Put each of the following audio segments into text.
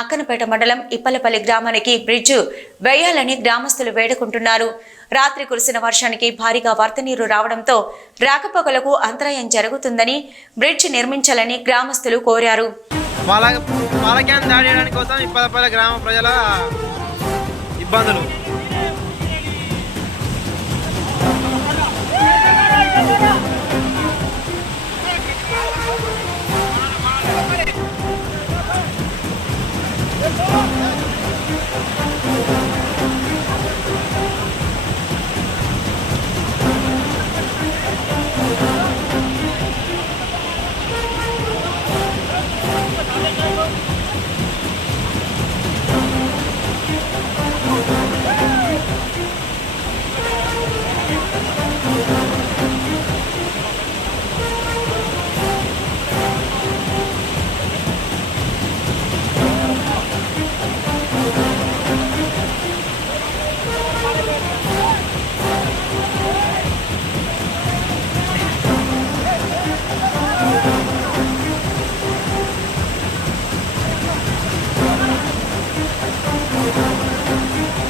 అక్కనపేట మండలం ఇప్పలపల్లి గ్రామానికి బ్రిడ్జ్ వేయాలని గ్రామస్తులు వేడుకుంటున్నారు. రాత్రి కురిసిన వర్షానికి భారీగా వరద నీరు రావడంతో రాకపోకలకు అంతరాయం జరుగుతుందని బ్రిడ్జ్ నిర్మించాలని గ్రామస్తులు కోరారు. కోసం ఇప్పలపల్లి గ్రామ ప్రజల ఇబ్బందులు. Devam!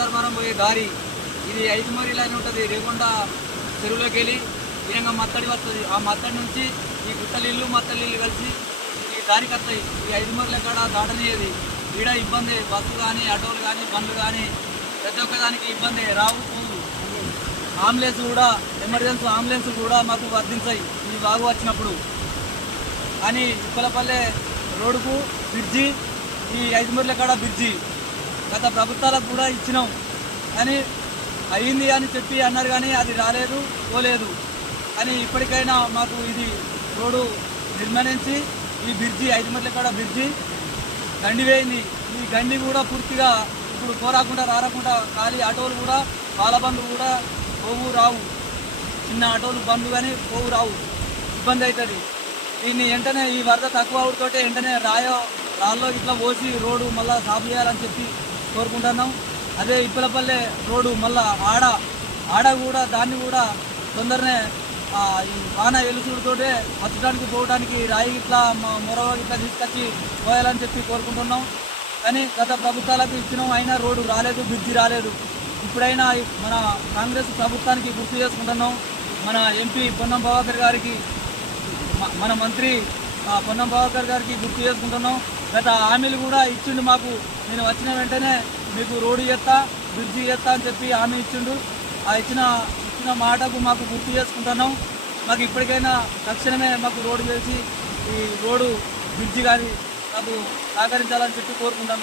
ధర్మారం పోయే దారి. ఇది ఐదు మోరీలానే ఉంటుంది. రేకొండ చెరువులోకి వెళ్ళి ఈయంగా మత్తడి వస్తుంది ఆ మత్తడి నుంచి ఈ గుట్టలిల్లు మత్తలిల్లు కలిసి ఈ దారికి వస్తాయి ఈ ఐదు మోరీల కాడ దాటనేది ఈడ ఇబ్బంది. బస్సు కానీ ఆటోలు కానీ బండ్లు కానీ ప్రతి ఒక్కదానికి ఇబ్బంది. రావు పోవు. అంబులెన్స్ కూడా ఎమర్జెన్సీ అంబులెన్స్ కూడా మాకు వర్తించాయి. ఈ బాగు వచ్చినప్పుడు. అని ఉప్పలపల్లె రోడ్డుకు బ్రిడ్జి ఈ ఐదు మూర్ల కాడ బ్రిడ్జి. గత ప్రభుత్వాలకు కూడా ఇచ్చినాం. అని అయింది అని చెప్పి అన్నారు కానీ అది రాలేదు పోలేదు. అని ఇప్పటికైనా మాకు ఇది రోడ్డు నిర్మాణించి ఈ బ్రిడ్జి ఐదు మూర్ల కాడ బ్రిడ్జి గండి వేయింది. ఈ గండి కూడా పూర్తిగా ఇప్పుడు పోరాకుండా రారకుండా ఖాళీ ఆటోలు కూడా పాల బండ్లు కూడా పోవు రావు. చిన్న ఆటోలు బండ్లు కానీ పోవు రావు. ఇబ్బంది అవుతుంది. దీన్ని వెంటనే ఈ వరద తక్కువ అవుతుంటే వెంటనే రాయో రాళ్ళలో ఇట్లా పోసి రోడ్డు మళ్ళీ సాపు చేయాలని చెప్పి కోరుకుంటున్నాం. అదే ఇప్పలపల్లె రోడ్డు మళ్ళా ఆడ ఆడ కూడా దాన్ని కూడా తొందరనే ఈ వాన ఎలుసుడితోటే వచ్చడానికి పోవడానికి రాయి ఇట్లా మొరవ ఇట్లా తీసుకొచ్చి పోయాలని చెప్పి కోరుకుంటున్నాం. కానీ గత ప్రభుత్వాలకు ఇచ్చినాం అయినా రోడ్డు రాలేదు బ్రిడ్జి రాలేదు. ఇప్పుడైనా మన కాంగ్రెస్ ప్రభుత్వానికి గుర్తు చేసుకుంటున్నాం. మన ఎంపీ పొన్నం ప్రభాకర్ గారికి మన మంత్రి పొన్నం ప్రభాకర్ గారికి గుర్తు చేసుకుంటున్నాం. గత హామీలు కూడా ఇచ్చిండు మాకు. నేను వచ్చిన వెంటనే మీకు రోడ్డు చేస్తా బ్రిడ్జి చేస్తా అని చెప్పి హామీ ఇచ్చిండు. ఆ ఇచ్చిన ఇచ్చిన మాటకు మాకు గుర్తు చేసుకుంటున్నాం. మాకు ఇప్పటికైనా తక్షణమే మాకు రోడ్డు చేసి ఈ రోడ్డు బ్రిడ్జి కానీ మాకు సహకరించాలని చెప్పి కోరుకుంటున్నాం.